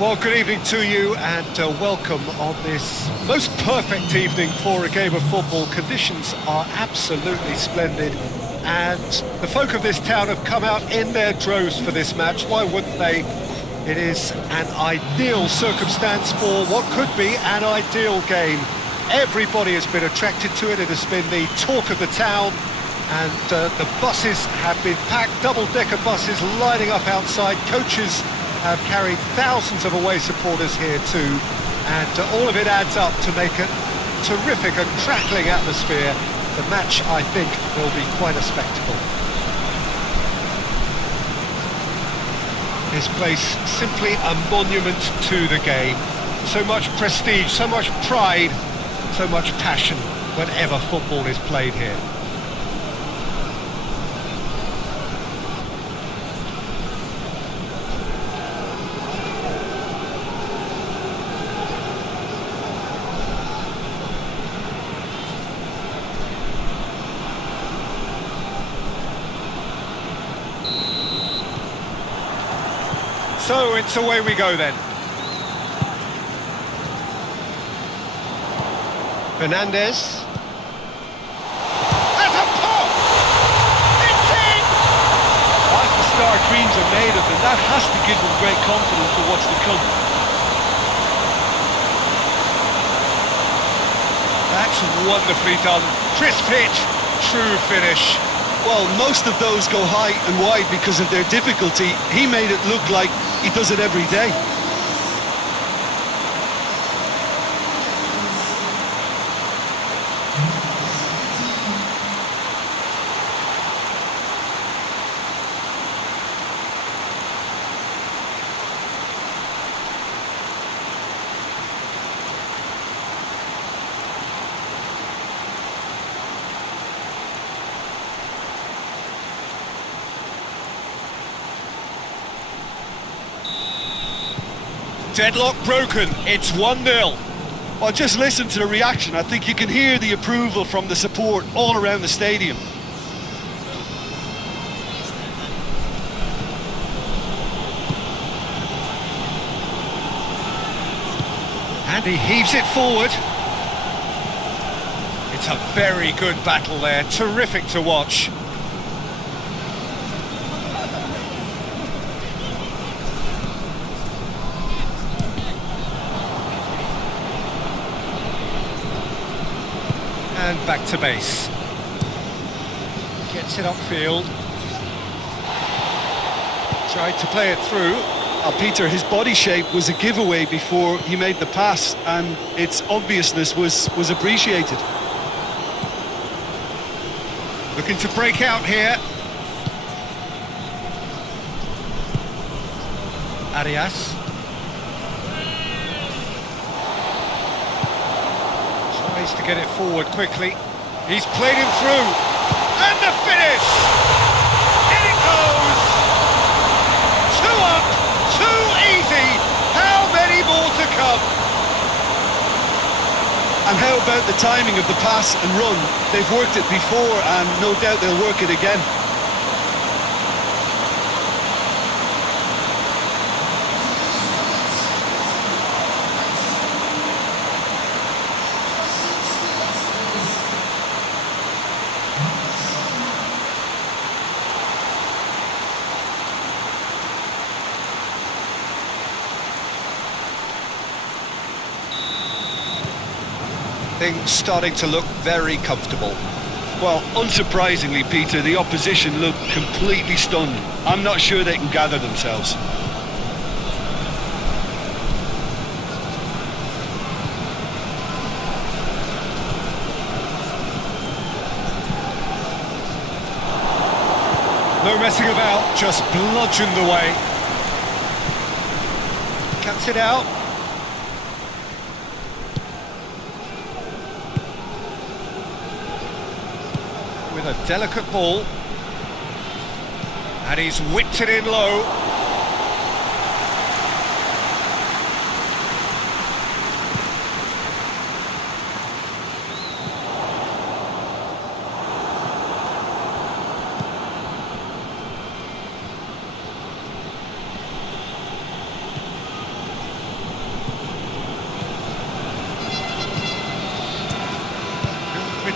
Well, good evening to you and welcome on this most perfect evening for a game of football. Conditions are absolutely splendid and the folk of this town have come out in their droves for this match. Why wouldn't they? It is an ideal circumstance for what could be an ideal game. Everybody has been attracted to it. It has been the talk of the town and the buses have been packed, double-decker buses lining up outside. Coaches have carried thousands of away supporters here too, and all of it adds up to make a terrific and crackling atmosphere. The match, I think, will be quite a spectacle. This place, simply a monument to the game. So much prestige, so much pride, so much passion whenever football is played here. So it's away we go then. Fernandez. That's a pop! It's in! As the star dreams are made of it, that has to give them great confidence for what's to come. That's wonderfully done. Crisp hit, true finish. Well, most of those go high and wide because of their difficulty. He made it look like he does it every day. Deadlock broken, it's 1-0. Well, just listen to the reaction. I think you can hear the approval from the support all around the stadium. And he heaves it forward. It's a very good battle there, terrific to watch. And back to base. Gets it upfield. Tried to play it through. Peter, his body shape was a giveaway before he made the pass, and its obviousness was appreciated. Looking to break out here. Arias. Tries to get it forward quickly. He's played him through. And the finish! In it goes! 2 up, 2 easy. How many more to come? And how about the timing of the pass and run? They've worked it before and no doubt they'll work it again. Things starting to look very comfortable. Well, unsurprisingly, Peter, the opposition look completely stunned. I'm not sure they can gather themselves. No messing about, just bludgeoned away. Cuts it out. With a delicate ball. And he's whipped it in low.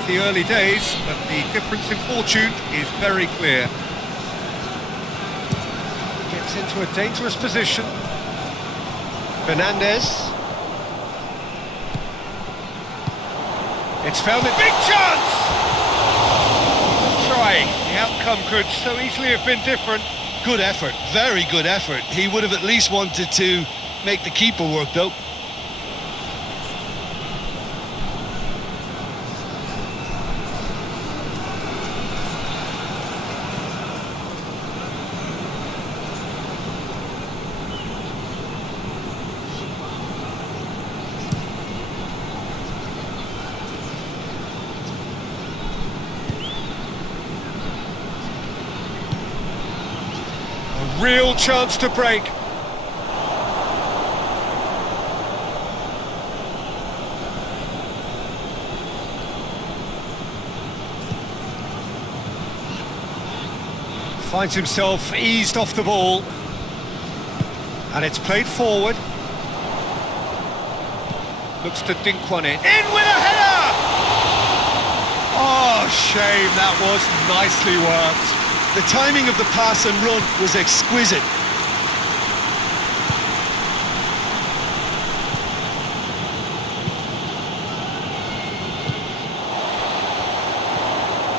It's the early days, but the difference in fortune is very clear. Gets into a dangerous position. Fernandez. It's found a big chance! Try. The outcome could so easily have been different. Good effort, very good effort. He would have at least wanted to make the keeper work, though. Real chance to break. Finds himself eased off the ball. And it's played forward. Looks to dink one in. In with a header! Oh, shame, that was nicely worked. The timing of the pass and run was exquisite.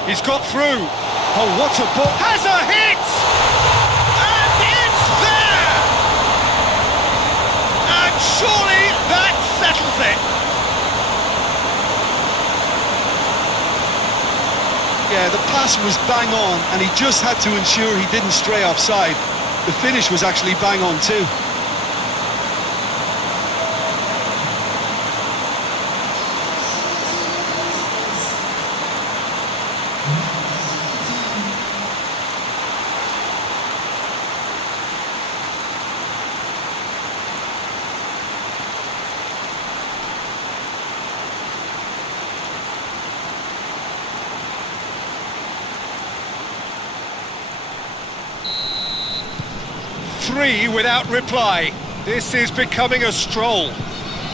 He's got through. Oh, what a ball. Has a hit! And it's there! And surely that settles it. Yeah, the pass was bang on, and he just had to ensure he didn't stray offside. The finish was actually bang on too. Three without reply. This is becoming a stroll.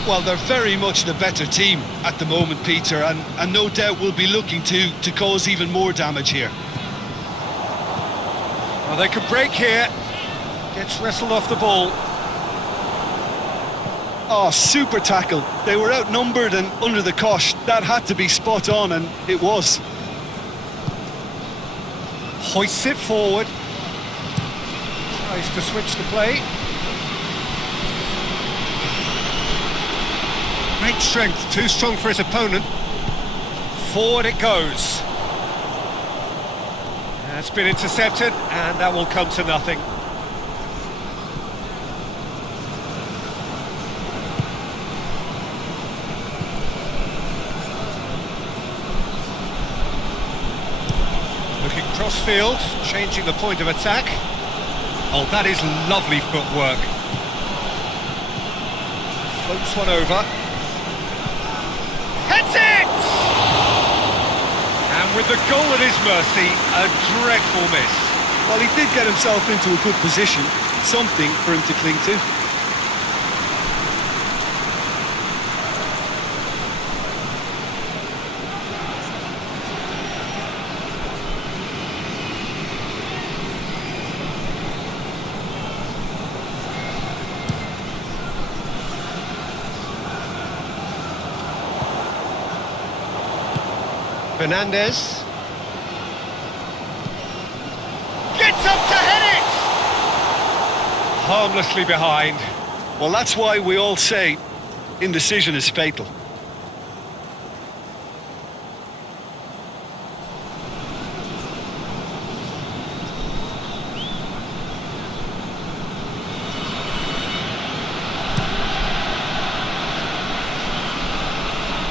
Well, they're very much the better team at the moment, Peter, and no doubt will be looking to cause even more damage here. Well, they could break here. Gets wrestled off the ball. Oh, super tackle. They were outnumbered and under the cosh. That had to be spot on, and it was. Hoists it forward. Tries to switch the play. Great strength, too strong for his opponent. Forward it goes. That's been intercepted, and that will come to nothing. Looking cross-field, changing the point of attack. Oh, that is lovely footwork. Floats one over. Heads it! And with the goal at his mercy, a dreadful miss. Well, he did get himself into a good position, something for him to cling to. Fernandez gets up to head it! Harmlessly behind. Well, that's why we all say indecision is fatal.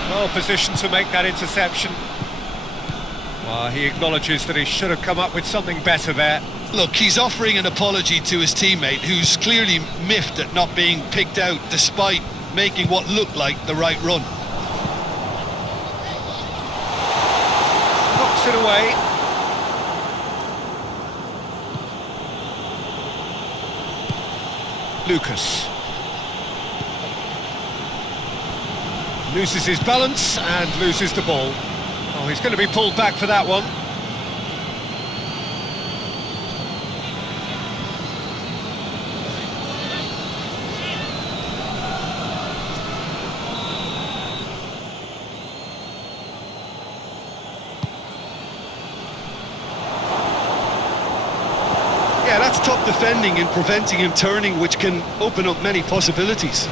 Well positioned to make that interception. Well, he acknowledges that he should have come up with something better there. Look, he's offering an apology to his teammate, who's clearly miffed at not being picked out despite making what looked like the right run. Knocks it away. Lucas. Loses his balance and loses the ball. Oh, he's going to be pulled back for that one. Yeah, that's top defending and preventing him turning, which can open up many possibilities.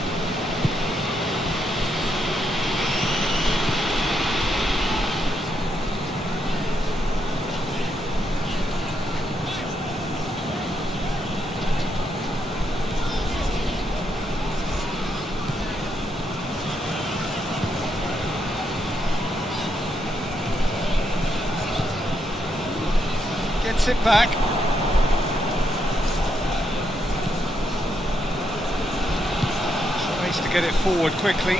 Gets it back. Tries to get it forward quickly.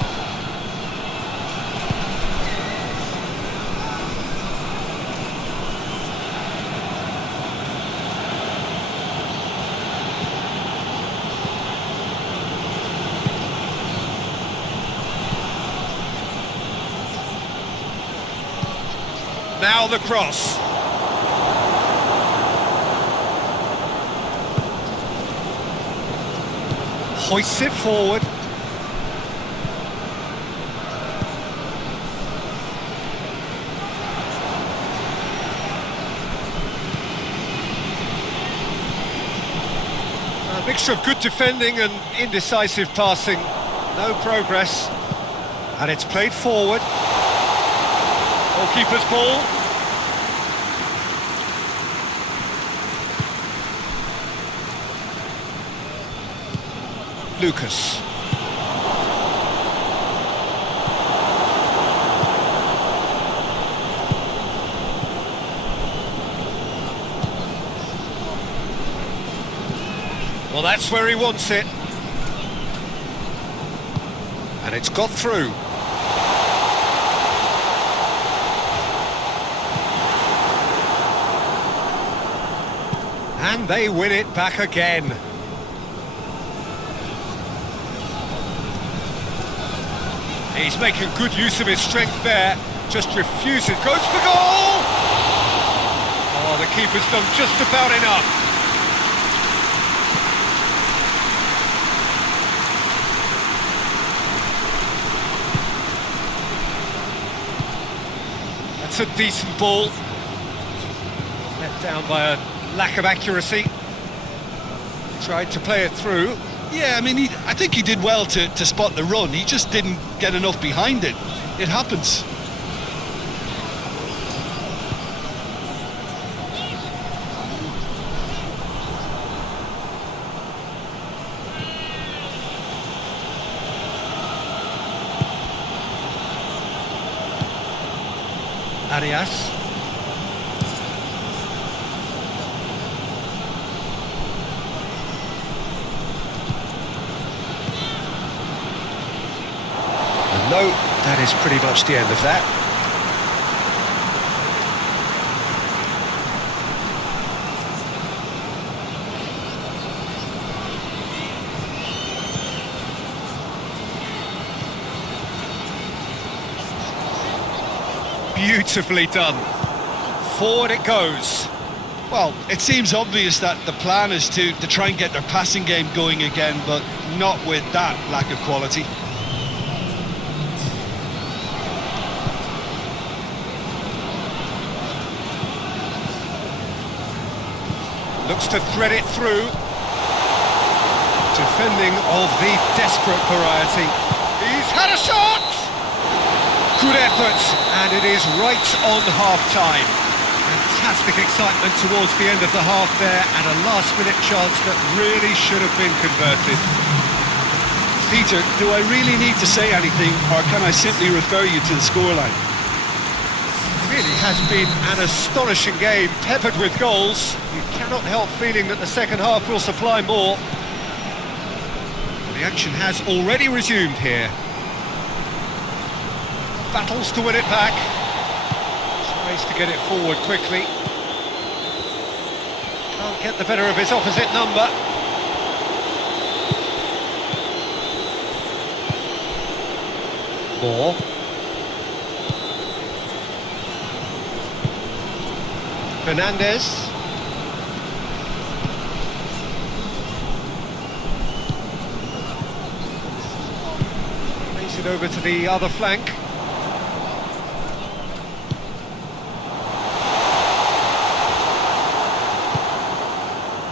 Now the cross. Hoists it forward. A mixture of good defending and indecisive passing. No progress. And it's played forward. Goalkeeper's ball. Lucas. Well, that's where he wants it. And it's got through. And they win it back again. He's making good use of his strength there. Just refuses. Goes for goal! Oh, the keeper's done just about enough. That's a decent ball. Let down by a lack of accuracy. Tried to play it through. Yeah, I mean, I think he did well to spot the run. He just didn't get enough behind it. It happens. Arias. No, that is pretty much the end of that. Beautifully done. Forward it goes. Well, it seems obvious that the plan is to try and get their passing game going again, but not with that lack of quality. Looks to thread it through. Defending of the desperate variety. He's had a shot! Good effort, and it is right on half-time. Fantastic excitement towards the end of the half there, and a last-minute chance that really should have been converted. Peter, do I really need to say anything, or can I simply refer you to the scoreline? Really has been an astonishing game, peppered with goals. You cannot help feeling that the second half will supply more. The action has already resumed here. Battles to win it back. Tries to get it forward quickly. Can't get the better of his opposite number. Moore. Fernandez. Plays it over to the other flank.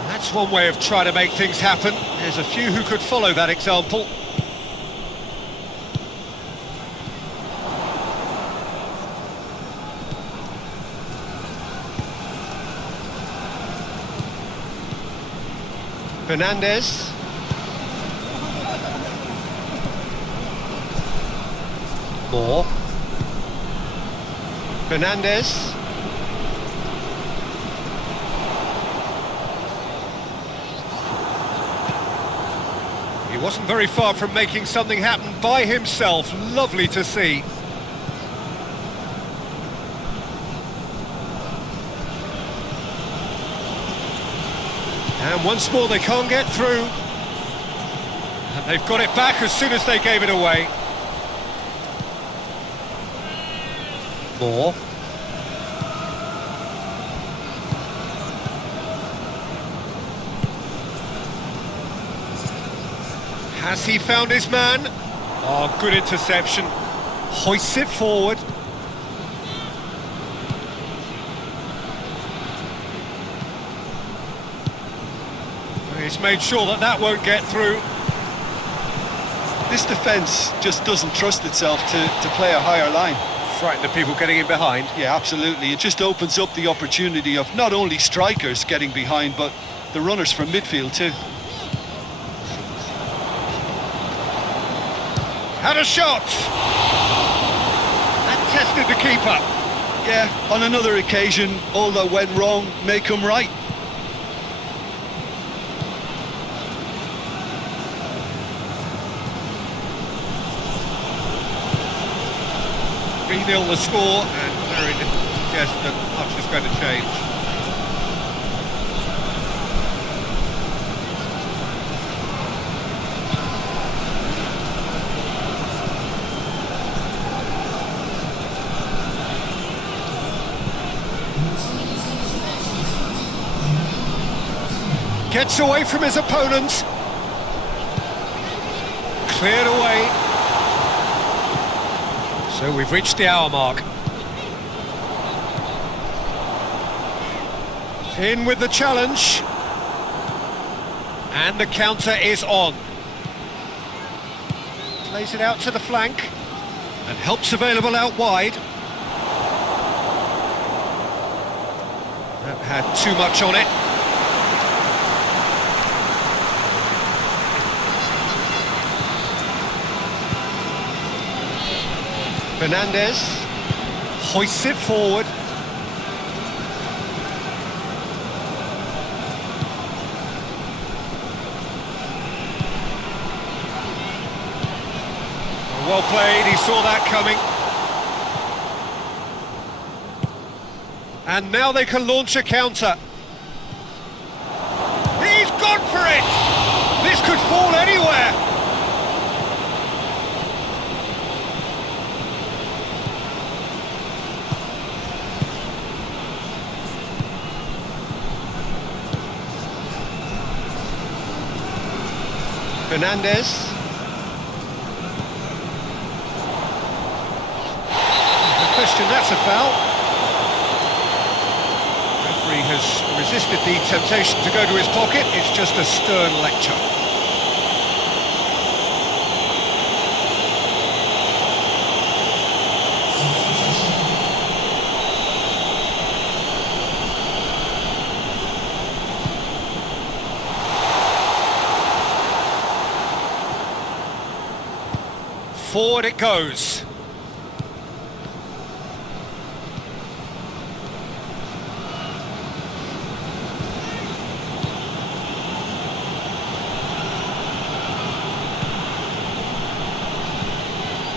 That's one way of trying to make things happen. There's a few who could follow that example. Fernandez. Moore. Fernandez. He wasn't very far from making something happen by himself. Lovely to see. And once more they can't get through. And they've got it back as soon as they gave it away. Moore. Has he found his man? Oh, good interception. Hoists it forward. He's made sure that that won't get through. This defence just doesn't trust itself to play a higher line. Frightened of people getting in behind. Yeah, absolutely. It just opens up the opportunity of not only strikers getting behind, but the runners from midfield too. Had a shot! That tested the keeper. Yeah, on another occasion, all that went wrong may come right. 3-0 the score, and very little suggest that much is going to change. Gets away from his opponents. Cleared away. So we've reached the hour mark. In with the challenge. And the counter is on. Plays it out to the flank. And help's available out wide. That had too much on it. Fernandez hoists it forward. Well played, he saw that coming. And now they can launch a counter. He's gone for it! This could fall anywhere! Fernandez. No question, that's a foul. Referee has resisted the temptation to go to his pocket. It's just a stern lecture. Forward it goes.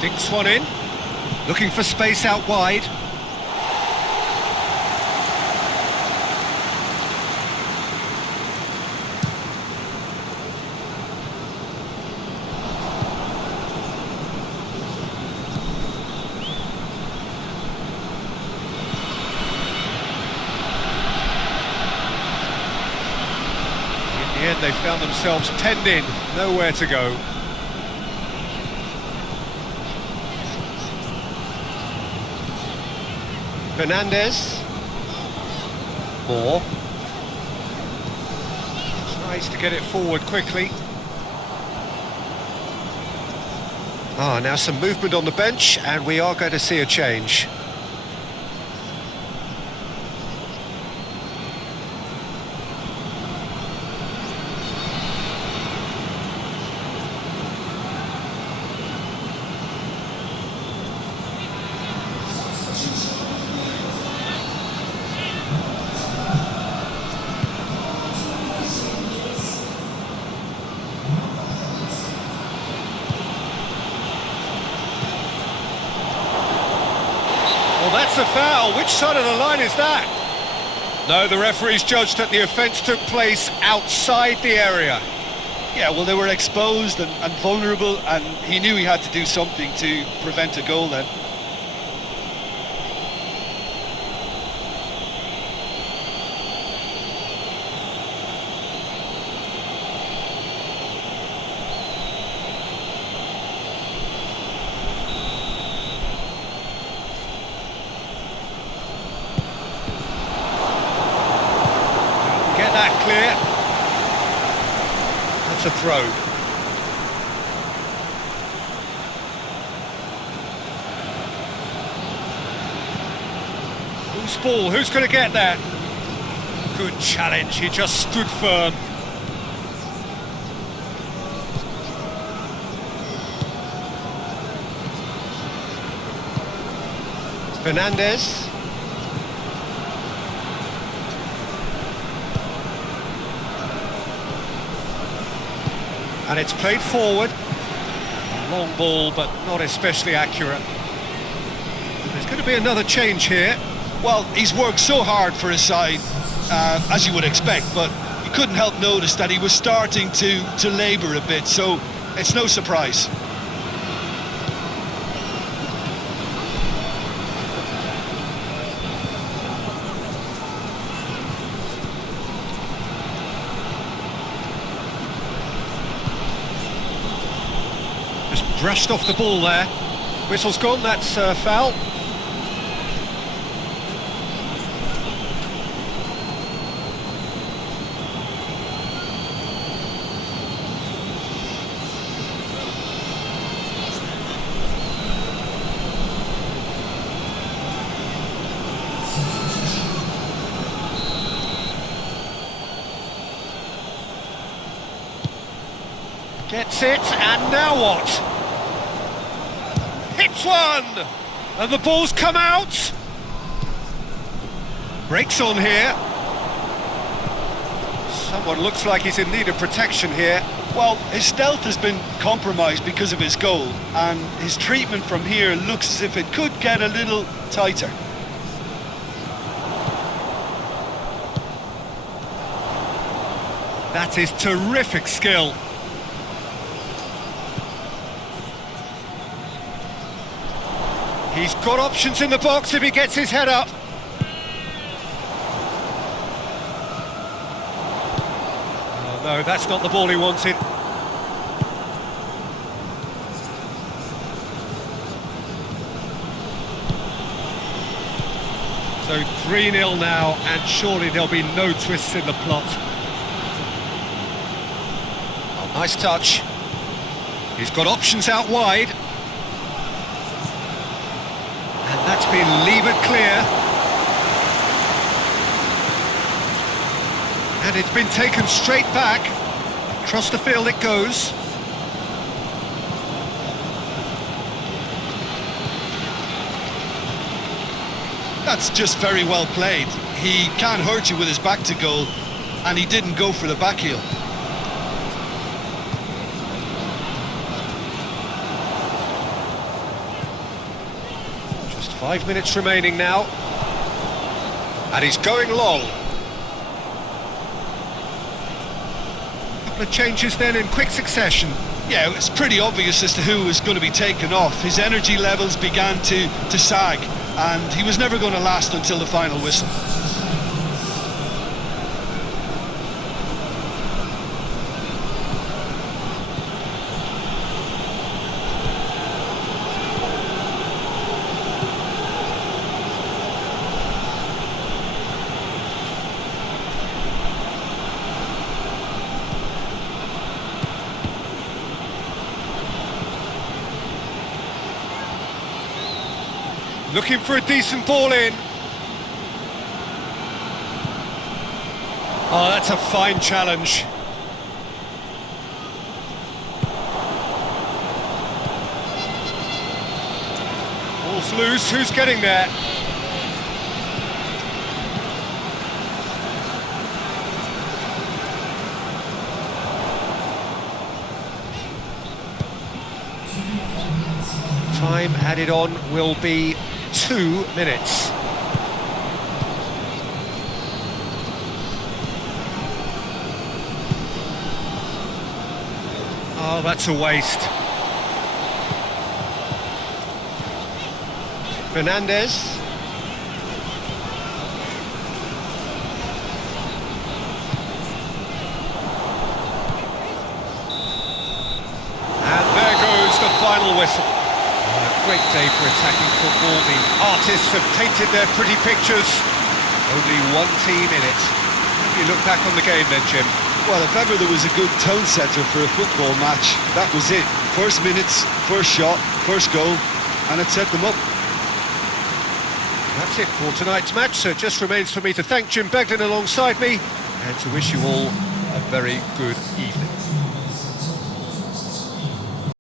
Dinks one in. Looking for space out wide. and they found themselves penned in, nowhere to go. Fernandez. Moore. Tries to get it forward quickly. Now some movement on the bench, and we are going to see a change. Well, that's a foul. Which side of the line is that? No, the referee's judged that the offence took place outside the area. Yeah, well, they were exposed and vulnerable, and he knew he had to do something to prevent a goal then. Get that clear. That's a throw. Who's ball? Who's going to get that? Good challenge. He just stood firm. Fernandez. And it's played forward. A long ball, but not especially accurate. There's going to be another change here. Well, he's worked so hard for his side, as you would expect, but you couldn't help notice that he was starting to labour a bit, so it's no surprise. Brushed off the ball there. Whistle's gone, that's foul. Gets it, and now what? Hits one! And the ball's come out! Breaks on here. Someone looks like he's in need of protection here. Well, his stealth has been compromised because of his goal, and his treatment from here looks as if it could get a little tighter. That is terrific skill. He's got options in the box if he gets his head up. Oh no, that's not the ball he wanted. So 3-0 now, and surely there'll be no twists in the plot. Oh, nice touch. He's got options out wide. And that's been levered clear. And it's been taken straight back. Across the field it goes. That's just very well played. He can't hurt you with his back to goal, and he didn't go for the back heel. Just 5 minutes remaining now. And he's going long. A couple of changes then in quick succession. Yeah, it's pretty obvious as to who was going to be taken off. His energy levels began to sag, and he was never going to last until the final whistle. Looking for a decent ball in. Oh, that's a fine challenge. Ball's loose, who's getting there? Time added on will be 2 minutes. Oh, that's a waste. Fernandez. And there goes the final whistle. A great day for attacking football. The artists have painted their pretty pictures. Only one team in it. How do you look back on the game then, Jim? Well, if ever there was a good tone setter for a football match, that was it. First minutes, first shot, first goal, and it set them up. That's it for tonight's match, so it just remains for me to thank Jim Beglin alongside me and to wish you all a very good evening.